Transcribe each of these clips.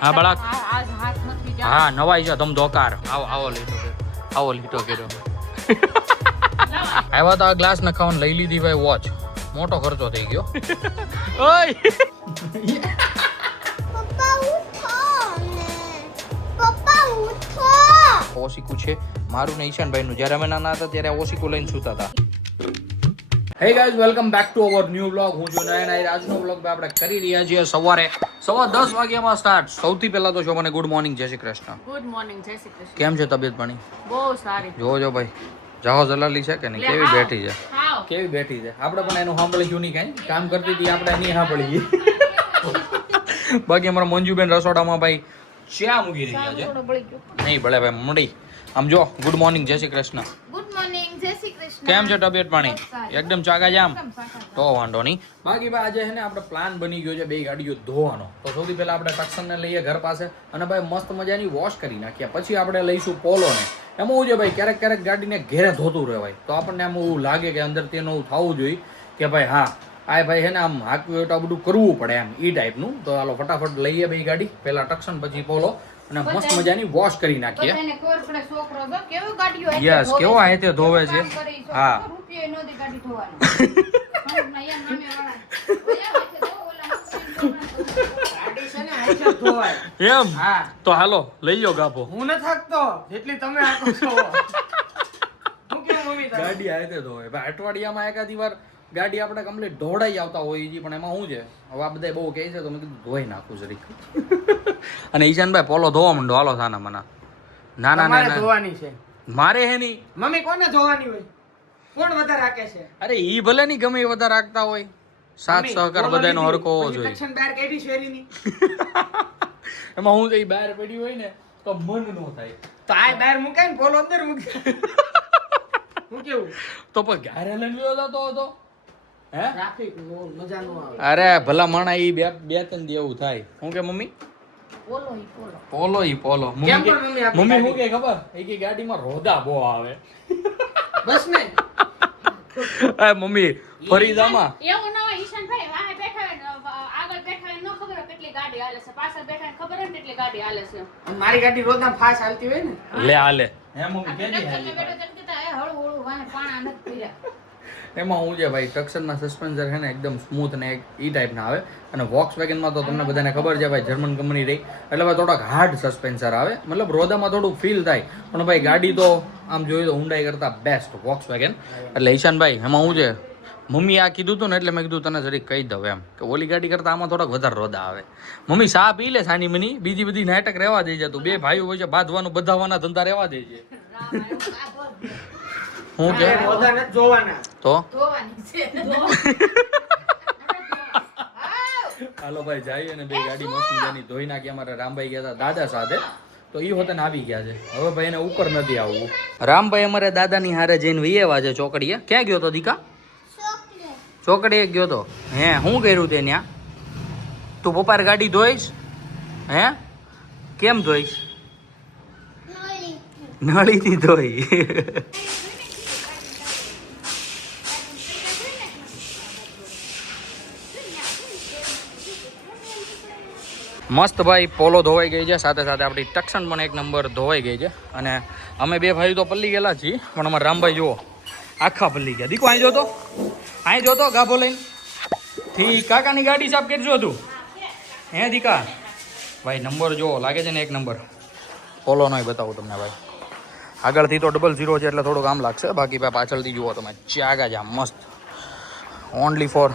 હા બળા હા નવાઈ છે તમ દોકાર આવો લીટો કર્યો આવ્યા તો આ ગ્લાસ નખાવાનું લઈ લીધી ભાઈ વોચ મોટો ખર્ચો થઈ ગયો ઓય ઓશિકુ છે મારું ને ઈશાનભાઈ નું જ્યારે અમે નાના હતા ત્યારે ઓશિકુ લઈને સૂતા હતા hey guys welcome back to our new vlog હું છું નયન આહિર આજનો વ્લોગ આપણે કરી રહ્યા છીએ સવારે 10:15 વાગ્યામાં સ્ટાર્ટ સૌથી પહેલા તો જો મને ગુડ મોર્નિંગ જય શ્રી કૃષ્ણ ગુડ મોર્નિંગ જય શ્રી કૃષ્ણ કેમ છે તબિયત પાણી બહુ સારી જોજો ભાઈ જાહો જલાલી છે કે નહીં કેવી બેઠી છે કેવી બેઠી છે આપણે પણ એનું સાંભળ્યું નહીં કાંઈ કામ કરતી હતી આપણે નહીં સાંભળી બાકી અમારા મંજુબેન રસોડામાં ભાઈ ચા મૂકી રહ્યા છે નહીં ભલે ભાઈ મળી આમ જો ગુડ મોર્નિંગ જય શ્રી કૃષ્ણ ગુડ મોર્નિંગ જય શ્રી કૃષ્ણ કેમ છે તબિયત પાણી એકદમ ચાગા જામ તો વાંધો નહીં બાકી ભાઈ આજે છે ને આપણે પ્લાન બની ગયો છે બે ગાડીઓ ધોવાનો તો સૌથી પહેલા આપણે ટક્સનને લઈએ ઘર પાસે અને ભાઈ મસ્ત મજાની વોશ કરી નાખ્યા પછી આપણે લઈશું પોલોને એમાં એવું છે ભાઈ ક્યારેક ગાડીને ઘેરે ધોતું રહેવાય તો આપણને એમ એવું લાગે કે અંદર તેનું એવું થવું જોઈએ કે ભાઈ હા આ ભાઈ છે ને આમ હાંકવું હોય તો આ બધું કરવું પડે એમ એ ટાઈપનું તો હાલો ફટાફટ લઈએ ભાઈ ગાડી પહેલા ટક્સન પછી પોલો અને મસ્ત મજાની વોશ કરી નાખીએ યસ કેવો આ તે ધોવે છે હા એમ તો હાલો લઈ લો ગાભો હું ન થાકતો જેટલી તમે આકો છો હું કેમ મમ્મી ગાડી આ તે ધોવે ભાઈ અઠવાડિયામાં એકાદી વાર ગાડી આપણે કમ્પ્લીટ ધોડાઈ આવતા હોય છે પણ એમાં શું છે હવે આ બધા બહુ કહે છે તો મેં કીધું ધોઈ નાખું જરીક અને ઈશાનભાઈ પોલો ધોવા માંડો હાલો સાના મના ના ધોવાની છે મારે હે નહીં મમ્મી કોને ધોવાની હોય કોણ વધારે રાખે છે અરે ઈ ભલે નહીં ગમે એ વધારે રાખતા હોય સાથ સહકાર બધાનો હરકો હોવો જોઈએ સેક્શન બહાર કાઢી શેરીની એમાં હું જઈ બહાર પડી હોય ને તો મન નો થાય તો આ બહાર મુકાય ને બોલો અંદર મૂકી હું કેવું તો પણ ઘરે લઈને લ્યો જતો હતો હે ટ્રાફિક મજા નો આવે અરે ભલા માણા ઈ બે ત્રણ દી એવું થાય હું કે મમ્મી પોલો મમ્મી શું કે ખબર એ કે ગાડીમાં રોદા બહુ આવે બસ ને એ મમ્મી ફરી જામાં એવું ના હોય ઈશાનભાઈ વાહે બેઠા હોય આગળ બેઠા હોય ન ખબર હોય કેટલી ગાડી હાલે છે પાછળ બેઠા હોય ખબર હોય કેટલી ગાડી હાલે છે મારી ગાડી રોજના ફાસ્ટ હાલતી હોય ને લે હાલે હે મમ્મી કેજી હાલે હળવું વાહે પાણા નથી પીર્યા એમાં હું છે ભાઈ ટક્સરના સસ્પેન્સર છે ને એકદમ સ્મૂથ ને ઈ ટાઈપના આવે અને વોક્સવેગનમાં તો તમને બધાને ખબર છે ભાઈ જર્મન કંપની રહી એટલે ભાઈ થોડાક હાર્ડ સસ્પેન્સર આવે મતલબ રોદામાં થોડુંક ફીલ થાય પણ ભાઈ ગાડી તો આમ જોઈએ તો હુન્ડાઈ કરતાં બેસ્ટ વોક્સવેગન એટલે ઈશાનભાઈ એમાં હું છે મમ્મી આ કીધું હતું ને એટલે મેં કીધું તને જરીક કહી દઉં એમ કે ઓલી ગાડી કરતાં આમાં થોડાક વધારે રોદા આવે મમ્મી ચા પી લે સાની મની બીજી બધી નાટક રહેવા દઈ જતું બે ભાઈઓ વચ્ચે બાંધવાનું બધાવાના ધંધા રહેવા દઈ છે હું કે જોવાના તો ધોવાની છે હાલો ભાઈ જઈએ અને બે ગાડી મસ્ત મજાની ધોઈ નાખી અમારા રામભાઈ ગયા હતા દાદા સાથે તો એ હોતે આવી ગયા છે હવે ભાઈ એને ઉપર નથી આવવું રામભાઈ અમારે દાદાની હારે જઈને વિયેવા છે ચોકડીએ ક્યાં ગયો તો દીકા ચોકડીએ ગયો તો હે શું કર્યું તે ત્યાં તું પપ્પાર ગાડી ધોઈશ હે કેમ ધોઈશ નળીથી ધોઈ મસ્ત ભાઈ પોલો ધોવાઈ ગઈ છે સાથે સાથે આપણી ટક્સન પણ એક નંબર ધોવાઈ ગઈ છે અને અમે બે ભાઈ તો પલ્લી ગયેલા છીએ પણ અમારા રામભાઈ જુઓ આખા પલ્લી ગયા દીકો અહીં જોતો ગાભો લઈને ઠીક કાકાની ગાડી સાફ કરજો તું હે દીકા ભાઈ નંબર જુઓ લાગે છે ને એક નંબર પોલો નોય બતાવું તમને ભાઈ આગળથી તો 00 છે એટલે થોડું કામ લાગશે બાકી ભાઈ પાછળથી જુઓ તમે ચાગા જા મસ્ત ઓનલી ફોર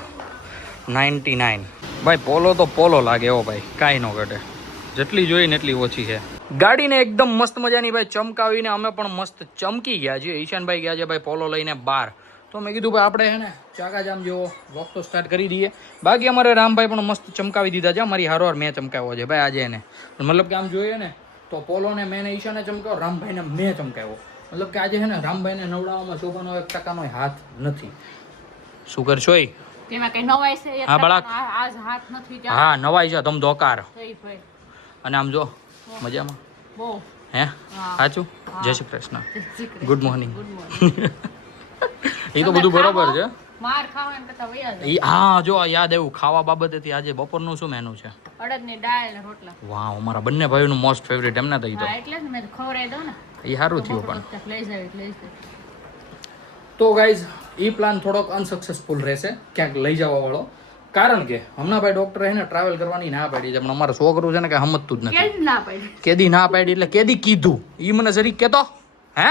99 ભાઈ પોલો તો પોલો લાગે એવો ભાઈ કાંઈ ન ઘટે જેટલી જોઈએ ને એટલી ઓછી છે ગાડીને એકદમ મસ્ત મજાની ભાઈ ચમકાવીને અમે પણ મસ્ત ચમકી ગયા છીએ ઈશાનભાઈ ગયા છે ભાઈ પોલો લઈને બહાર તો મેં કીધું ભાઈ આપણે છે ને ચાકાજામ જેવો વોક તો સ્ટાર્ટ કરી દઈએ બાકી અમારે રામભાઈ પણ મસ્ત ચમકાવી દીધા છે અમારી હારોહાર મેં ચમકાવ્યો છે ભાઈ આજે એને મતલબ કે આમ જોઈએ ને તો પોલોને મેં ઈશાને ચમકાવ્યો રામભાઈને મેં ચમકાવ્યો મતલબ કે આજે છે ને રામભાઈને નવડાવવામાં શોભાનો 1% હાથ નથી શું કરશો તેમાં કઈ નવાઈ છે હા બળા આજ હાથ નથી હા નવાઈ છે તમ ધોકાર અને આમ જો મજામાં બહુ હે સાચું જય શ્રી કૃષ્ણ ગુડ મોર્નિંગ એ તો બધું બરોબર છે માર ખાવાનું કરતા વયા જાય. હા જો આ યાદ આવ્યું ખાવા બાબતેથી આજે બપોરનું શું મેનુ છે અડદની દાળ ને રોટલા. વાહ અમારા બંને ભાઈઓનું મોસ્ટ ફેવરિટ એમને તો ઈ તો હા એટલે જ મેં ખવડાવી દઉં ને. એ સારું થયું પણ બપોર લઈ જાય. તો ગાઈઝ એ પ્લાન થોડોક અનસક્સેસફુલ રહેશે ક્યાંક લઈ જવા વાળો કારણ કે હમણાં ભાઈ ડોક્ટરે એને ટ્રાવેલ કરવાની ના પાડી છે પણ અમારું છોકરું છે ને કે સમજતું જ નથી કેમ ના પાડી? કેદી ના પાડી એટલે કેદી કીધું ઈ મને જરીક કેતો હે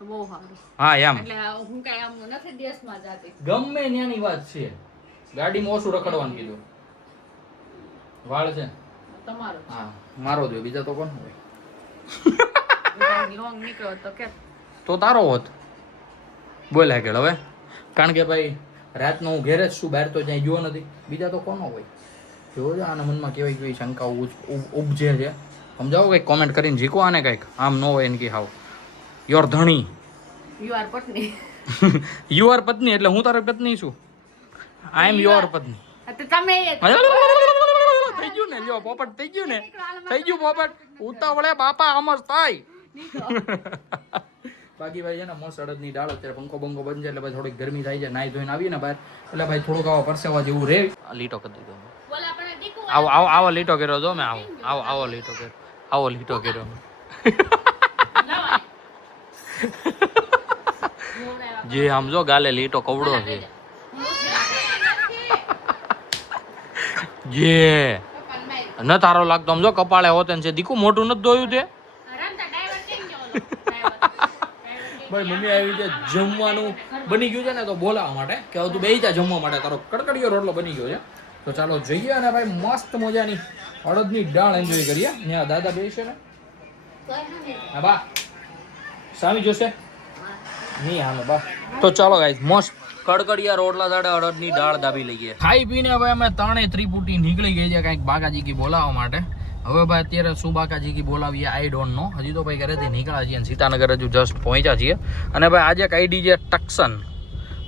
બહુ સારું. હા એમ એટલે હું કઈ આમ નથી દેશમાં જાતી. ગમે ત્યાંની વાત છે ગાડીમાં ઓછું રખડવાનું કીધું વાળ છે તમારો હા મારો જ હોય બીજા તો કોણ હોય લોંગ નીકળ્યો તો કે તો તારો હોત બોલ આગળ હવે કારણ કે ભાઈ રાતનો હું ઘેરે જ છું બહાર તો ક્યાંય ગયો નથી બીજા તો કોનો હોય જોજો આના મનમાં કેવી કેવી શંકાઓ ઉપજે છે સમજાવો કંઈક કોમેન્ટ કરીને જીકો આને કંઈક આમ ન હોય એને કે હાવ યોર ધણી યુ આર પત્ની. યુ આર પત્ની એટલે હું તારી પત્ની છું આઈ એમ યોર પત્ની તો તમે થઈ ગયું ને લ્યો પોપટ થઈ ગયું ને થઈ ગયું પોપટ ઉતાવળે બાપા અમર થાય બાકી ભાઈ છે ને મસ્ત અડદની દાળ અત્યારે પંખો બંખો બંધ છે એટલે ભાઈ થોડીક ગરમી થાય છે નાઈ ધોઈને આવીએ ને બહાર એટલે ભાઈ થોડુંક આવો પરસેવા જેવું રે લીટો કરી દીધો બોલા પણ દીકુ આવો આવો આવો લીટો કર્યો જો મેં આવો લીટો કર્યો આવો લીટો કર્યો જે આમ જો ગાલે લીટો કવડો છે જે ન તારો લાગતો આમ જો કપાળે હોતે ને છે દીકુ મોટું નથી ધોયું તે ભાઈ મમ્મી આવી છે જમવાનું બની ગયું છે ને તો બોલાવવા માટે કે હવે તું બેસી જા જમવા માટે તારો કડકડીયો રોટલો બની ગયો છે તો ચાલો જઈએ અને ભાઈ મસ્ત મજાની અડદની દાળ એન્જોય કરીએ ત્યાં દાદા બેસે ને હા બા સામી જોશે નહીં હાલો બા તો ચાલો ગાઈસ મસ્ત કડકડિયા રોટલા સાથે અડદની દાળ દાબી લઈએ ખાઈ પીને હવે અમે ત્રણેય ત્રિપુટી નીકળી ગઈ છે કંઈક બાકાજી કી બોલાવવા માટે હવે ભાઈ અત્યારે શું બાકાજી કી બોલાવીએ આઈ ડોન્ટ નો હજી તો ભાઈ ઘરેથી નીકળ્યા છીએ સીતાનગર હજુ જસ્ટ પહોંચ્યા છીએ અને ભાઈ આજે એક આઈડી છે ટક્સન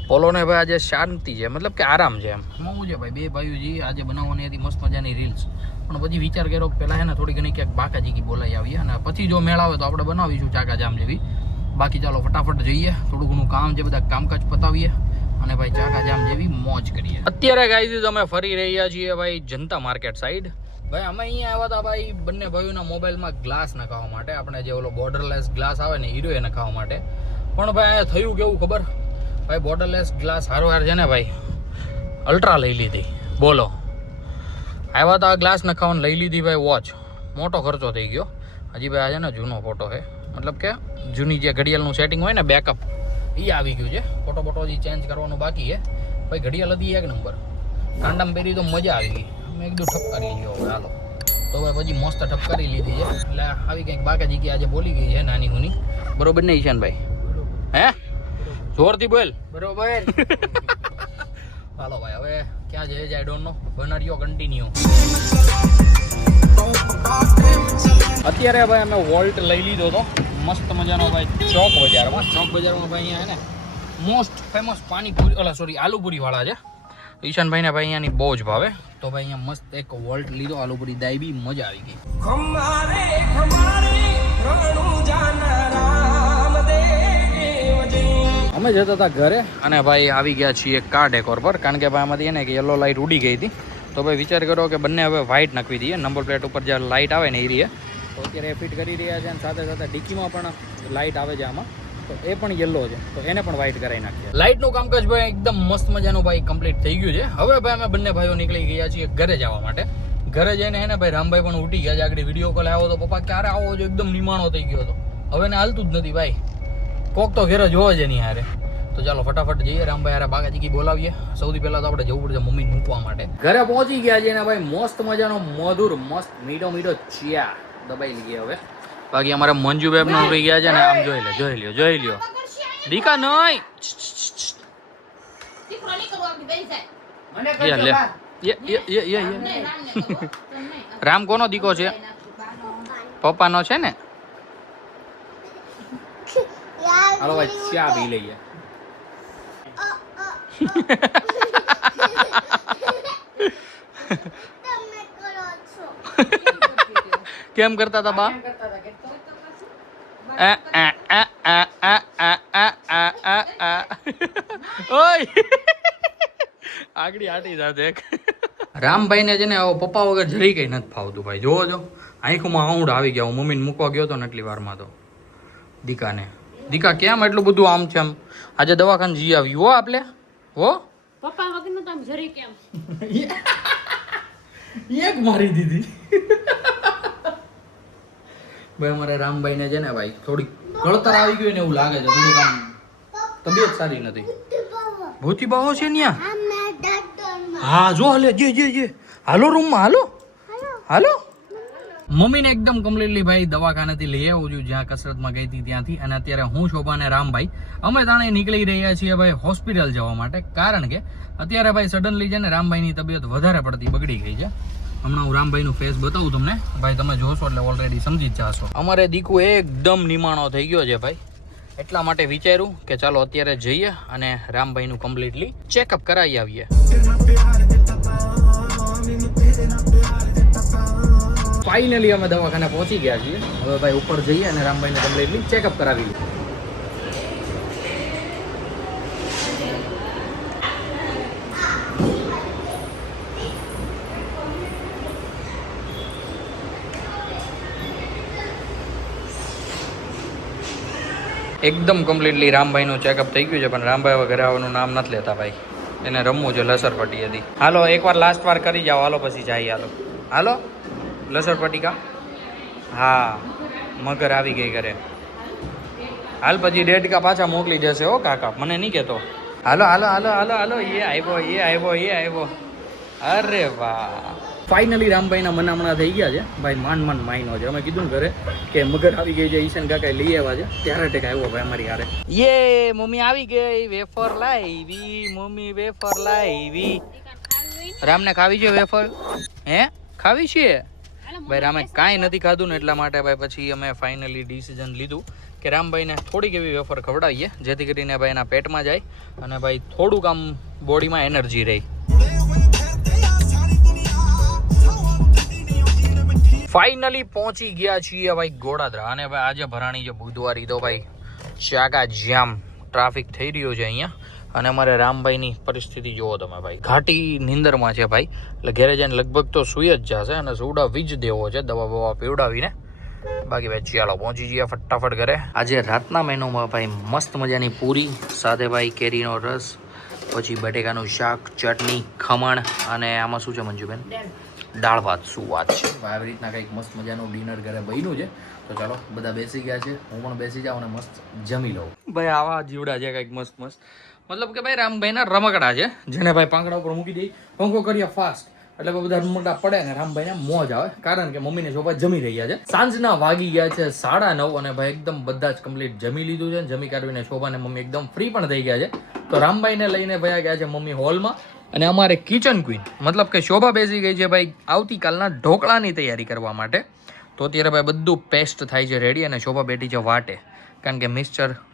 પોલોને ભાઈ આજે શાંતિ છે મતલબ કે આરામ છે એમ શું છે ભાઈ બે ભાઈઓ જી આજે બનાવવાની હતી મસ્ત મજાની રીલ્સ પણ પછી વિચાર કર્યો પહેલાં છે ને થોડી ઘણી ક્યાંક બાકાજી કી બોલાવી આવીએ અને પછી જો મેળ આવે તો આપણે બનાવીશું ચાકા જામ જેવી બાકી ચાલો ફટાફટ જઈએ થોડું ઘણું કામ છે બધા કામકાજ પતાવીએ અને ભાઈ ચાકા જામ જેવી મોજ કરીએ અત્યારે ગાઈઝ અમે ફરી રહ્યા છીએ ભાઈ જનતા માર્કેટ સાઈડ ભાઈ અમે અહીંયા આવ્યા હતા ભાઈ બંને ભાઈઓના મોબાઈલમાં ગ્લાસ નખાવવા માટે આપણે જે ઓલો બોર્ડરલેસ ગ્લાસ આવે ને હીરો એ નખાવવા માટે પણ ભાઈ અહીંયા થયું કેવું ખબર ભાઈ બોર્ડરલેસ ગ્લાસ હારવાર છે ને ભાઈ અલ્ટ્રા લઈ લીધી બોલો આવ્યા હતા ગ્લાસ નખાવવાનું લઈ લીધી ભાઈ વોચ મોટો ખર્ચો થઈ ગયો હજી ભાઈ આજે ને જૂનો ફોટો છે મતલબ કે જૂની જે ઘડિયાળનું સેટિંગ હોય ને બેકઅપ એ આવી ગયું છે ફોટો બોટો હજી ચેન્જ કરવાનું બાકી છે ભાઈ ઘડિયાળ હતી એક નંબર કાંડામાં પહેરી તો મજા આવી ગઈ મેં એકદમ ઠપકારી લીધો હવે હાલો તો ભાઈ પછી મસ્ત ઠપકારી લીધી છે એટલે આવી કંઈક બાકાજી કે આજે બોલી ગઈ છે નાની હુની બરોબર નહીં ઈશાન ભાઈ હે જોરથી બોલ બરોબર હાલો ભાઈ હવે ક્યાં જઈએ છે આઈ ડોન્ટ નો બનારીઓ કન્ટિન્યુ અત્યારે ભાઈ અમે વોલ્ટ લઈ લીધો તો મસ્ત મજાનો ભાઈ ચોક બજારમાં ભાઈ અહીંયા ને મોસ્ટ ફેમસ પાણીપુરી ઓલા સોરી આલુપુરી વાળા છે ઈશાનભાઈને ભાઈ અહીંયાની બહુ જ ભાવે તો ભાઈ અહીંયા મસ્ત એક વોલ્ટ લીધો આલુપુરી દાઈ મજા આવી ગઈ અમે જતા હતા ઘરે અને ભાઈ આવી ગયા છીએ કાર ડેકોર પર કારણ કે ભાઈ આમાંથી એને કે યલો લાઇટ ઉડી ગઈ હતી તો ભાઈ વિચાર કરો કે બંને હવે વ્હાઇટ નાખવી દઈએ નંબર પ્લેટ ઉપર જે લાઇટ આવે ને એ રીએ તો અત્યારે એ ફિટ કરી રહ્યા છે અને સાથે સાથે ડિક્કીમાં પણ લાઇટ આવે છે આમાં તો એ પણ યલો છે તો એને પણ વ્હાઇટ કરાવી નાખીએ લાઇટનું કામકાજ ભાઈ એકદમ મસ્ત મજાનું ભાઈ કમ્પ્લીટ થઈ ગયું છે હવે ભાઈ અમે બંને ભાઈઓ નીકળી ગયા છીએ ઘરે જવા માટે ઘરે જઈને હે ને ભાઈ રામભાઈ પણ ઉઠી ગયા છે આગળ વિડીયો કોલ આવ્યો તો પપ્પા ક્યારે આવો છો એકદમ નિમાણો થઈ ગયો હતો હવે ને હાલતું જ નથી ભાઈ કોક તો ઘરે જોવે છે નહીં હારે તો ચાલો ફટાફટ જઈએ રામભાઈ હારે બાકાજી કી બોલાવીએ સૌથી પહેલા તો આપણે જવું પડશે મમ્મી મૂકવા માટે ઘરે પહોંચી ગયા છે ને ભાઈ મસ્ત મજાનો મધુર મસ્ત મીઠો ચિયા દબાઈ લઈએ હવે બાકી અમારે મંજુ બેબ નો રહી ગયા છે ને આમ જોઈ લ્યો દીકા નહીં રામ કોનો દીકો છે પપ્પાનો છે ને હાલો ભાઈ ચા પી લઈએ કેમ કરતા હતા બા ઓય આગળી આટી જાતે રામભાઈ ને છે ને પપ્પા વગર જરી કઈ નથી ફાવતું ભાઈ. જોવો જો આંખમાં આઉડ આવી ગયા. હું મમ્મીને મૂકવા ગયો હતો ને એટલી વારમાં તો દીકા કેમ એટલું બધું આમ છે આમ? આજે દવાખાને જઈ આવી હો આપણે હો. પપ્પા વગરનું તો આમ જરી કેમ એક મારી દીધી ભાઈ. અમારે રામભાઈ ને છે ને ભાઈ થોડી ગળતર આવી ગયું ને એવું લાગે છે. થોડીક આમ તબિયત સારી નથી. ભૂતી બાહો છે ન્યા. હા જો હલે જે હાલો રૂમમાં હાલો. મમ્મીને એકદમ કમ્પ્લીટલી ભાઈ દવાખાનેથી લઈ આવું છું જ્યાં કસરતમાં ગઈ હતી ત્યાંથી. અને અત્યારે હું શોભા અને રામભાઈ અમે તાણે નીકળી રહ્યા છીએ ભાઈ હોસ્પિટલ જવા માટે. કારણ કે અત્યારે ભાઈ સડનલી છે ને રામભાઈની તબિયત વધારે પડતી બગડી ગઈ છે. હમણાં હું રામભાઈનું ફેસ બતાવું તમને ભાઈ. તમે જોશો એટલે ઓલરેડી સમજી જ જાશો. અમારે દીકુ એકદમ નિમાણો થઈ ગયો છે ભાઈ. એટલા માટે વિચાર્યું કે ચાલો અત્યારે જઈએ અને રામભાઈનું કમ્પ્લીટલી ચેકઅપ કરાવી આવીએ. ફાઇનલી અમે દવાખાને પહોંચી ગયા છીએ. હવે ભાઈ ઉપર જઈએ અને રામભાઈને કમ્પ્લીટલી ચેકઅપ કરાવી લઈએ. એકદમ કમ્પ્લીટલી રામભાઈનું ચેકઅપ થઈ ગયું છે. પણ રામભાઈ હવે ઘરે આવવાનું નામ નથી લેતા ભાઈ. એને રમવું છે લસરપટ્ટી હતી. હાલો એકવાર લાસ્ટ વાર કરી જાઓ. હાલો પછી જાય. હાલો લસરપટ્ટી હા મગર આવી ગઈ ઘરે. હાલ પછી ડેડકા પાછા મોકલી દેશે હો કાકા. મને નહીં કહેતો. હાલો એ આવ્યો. અરે વાહ ફાઇનલી રામભાઈના મનામણા થઈ ગયા છે ભાઈ. માંડ માઇનો છે. અમે કીધું ઘરે કે મગર આવી ગઈ છે. ઈશાન કાકા લઈ આવ્યા છે. ત્યારે ટેક આવ્યો ભાઈ અમારી હારે. યે મમ્મી આવી ગઈ. વેફર લાવી. રામને ખાવી છે વેફર? હે ખાવી છે ભાઈ? રામે કાંઈ નથી ખાધું ને એટલા માટે ભાઈ પછી અમે ફાઇનલી ડિસિઝન લીધું કે રામભાઈને થોડીક એવી વેફર ખવડાવીએ જેથી કરીને ભાઈ એના પેટમાં જાય અને ભાઈ થોડુંક આમ બોડીમાં એનર્જી રહે. ફાઇનલી પહોંચી ગયા છીએ ભાઈ ગોડાદરા. અને ભાઈ આજે ભરાણી છે બુધવારી તો ભાઈ ચાકા જામ ટ્રાફિક થઈ રહ્યો છે અહીંયા. અને અમારે રામભાઈની પરિસ્થિતિ જુઓ તમે ભાઈ. ઘાટી નીંદરમાં છે ભાઈ. એટલે ઘેરે જઈને લગભગ તો સુઈ જ જશે અને સુવડાવી જ દેવો છે દવા બવા પીવડાવીને. બાકી ભાઈ ચાલો પહોંચી જઈએ ફટાફટ ઘરે. આજે રાતના મેનુમાં ભાઈ મસ્ત મજાની પૂરી સાથે ભાઈ કેરીનો રસ, પછી બટેકાનું શાક, ચટણી, ખમણ અને આમાં શું છે મંજુબેન? દાળ ભાત. શું વાત છે. આવી રીતના કંઈક મસ્ત મજાનું ડિનર ઘરે બન્યું છે. તો ચાલો બધા બેસી ગયા છે. હું પણ બેસી જાઉં અને મસ્ત જમી લઉં. ભાઈ આવા જીવડા છે કંઈક મસ્ત મતલબ કે ભાઈ રામભાઈના રમકડા છે જેને ભાઈ પાંખડા ઉપર મૂકી દઈ પંખો કરીએ ફાસ્ટ એટલે બધા રમકડા પડે ને રામભાઈને મોજ આવે. કારણ કે મમ્મીને શોભા જમી રહ્યા છે. સાંજના વાગી ગયા છે 9:30 અને ભાઈ એકદમ બધા જ કમ્પ્લીટ જમી લીધું છે. જમી કાઢવીને શોભાને મમ્મી એકદમ ફ્રી પણ થઈ ગયા છે. તો રામભાઈને લઈને ભાઈ ગયા છે મમ્મી હોલમાં. અને અમારે કિચન ક્વીન મતલબ કે શોભા બેસી ગઈ છે ભાઈ આવતીકાલના ઢોકળાની તૈયારી કરવા માટે. તો અત્યારે ભાઈ બધું પેસ્ટ થાય છે રેડી અને શોભા બેઠી છે વાટે. કારણ કે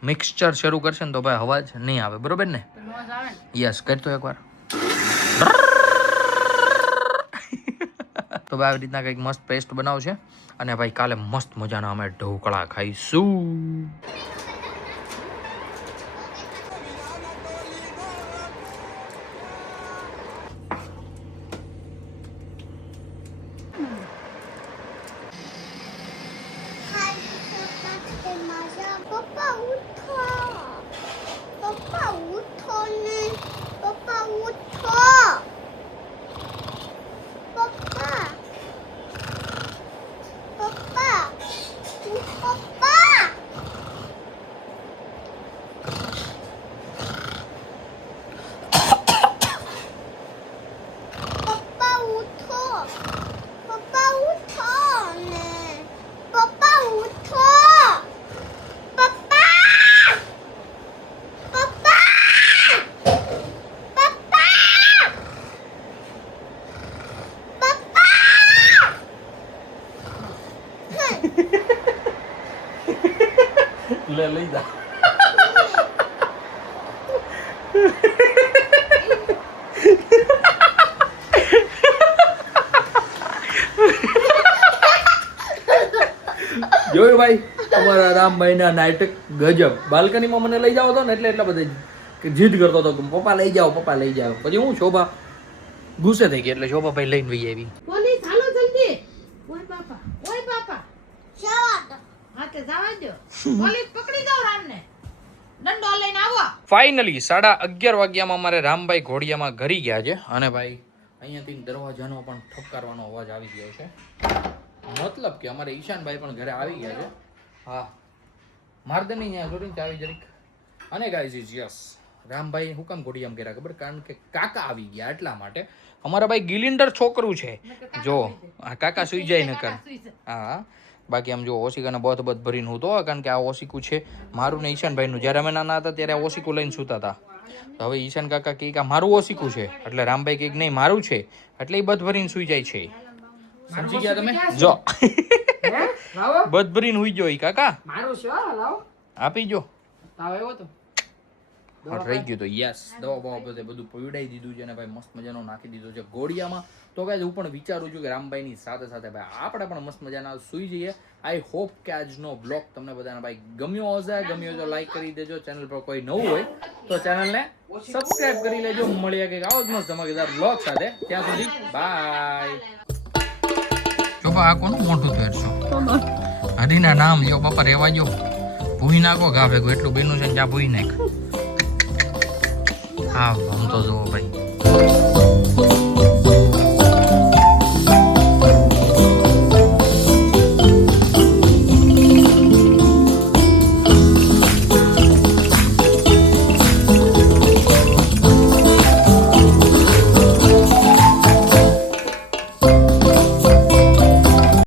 મિક્સચર શરૂ કરશે ને તો ભાઈ અવાજ નહીં આવે. બરોબર ને? યસ કરતો એકવાર. તો ભાઈ આવી રીતના કંઈક મસ્ત પેસ્ટ બનાવશે અને ભાઈ કાલે મસ્ત મજાના અમે ઢોકળા ખાઈશું. લઈ જા. જોયું ભાઈ અમારા રામભાઈના નાટક ગજબ. બાલ્કનીમાં મને લઈ જાવ તો ને એટલે એટલા બધા જીદ કરતો હતો કે પપ્પા લઈ જાઓ, પપ્પા લઈ જાઓ. પછી હું શોભા ગુસ્સે થઈ ગઈ એટલે શોભાભાઈ લઈને વહી આવી. પોલીસ હાલો જલ્દી. ઓય બાપા, ઓય બાપા. હા તે જવા દો. પોલીસ પકડી દો રામને. દંડો લઈને આવો. ફાઇનલી 11:30 વાગ્યામાં અમારે રામભાઈ ઘોડિયામાં ઘરી ગયા છે. અને ભાઈ અહીંયાથી દરવાજાનો પણ ઠપકારવાનો અવાજ આવી ગયો છે. મતલબ કે અમારે ઈશાનભાઈ પણ ઘરે આવી ગયા છે. હા, મારદે નહીં અહીંયા જોડીને ચાવી જરીક. અને ગાઈઝ ઇઝ યસ, રામભાઈ હું કામ ઘોડિયામાં કર્યા ખબર? કારણ કે કાકા આવી ગયા એટલા માટે. અમારા ભાઈ ગિલિન્ડર છોકરું છે. જો આ કાકા સુઈ જાય નકર. હા, બાકી આમ જો ઓશિકાને બધ ભરીને હું તો, કારણ કે આ ઓશિકું છે મારું ને ઈશાનભાઈનું. જ્યારે અમે નાના હતા ત્યારે આ ઓશિકું લઈને સૂતા હતા. તો હવે ઈશાન કાકા કહે કે આ મારું ઓશિકું છે, એટલે રામભાઈ કહે કે નહીં મારું છે, એટલે એ બધ ભરીને સૂઈ જાય છે. સમજી ગયા તમે? જો બધ ભરીને હુઈ ગયો ઈ કાકા. મારું છે હો, લાવો. આપી જો. તાવ આવ્યો તો રહી ગયું તો યસ, દવા બવા બધું પીવડાવી દીધું છે અને ભાઈ મસ્ત મજાનો નાખી દીધું છે ઘોડિયામાં. તો ગાઈઝ હું પણ વિચારું છું કે રામભાઈની સાથે સાથે ભાઈ આપણે પણ મસ્ત મજાના સૂઈ જઈએ. આઈ હોપ કે આજનો બ્લોગ તમને બધાને ભાઈ ગમ્યો હશે. ગમ્યો તો લાઈક કરી દેજો. ચેનલ પર કોઈ નવું હોય તો ચેનલને સબસ્ક્રાઇબ કરી લેજો. મળીએ કે આવો જ મસ્ત ધમાકેદાર બ્લોગ સાથે. ત્યાં સુધી બાય. ચોપા આ કોનું મોટું ફેરશો? હરીના નામ જો બાપા રેવા જો. ભૂઈ નાખો ઘા ભેગું એટલું બેનું છે ત્યાં ભૂઈ નાખ. હા આમ તો જુઓ ભાઈ.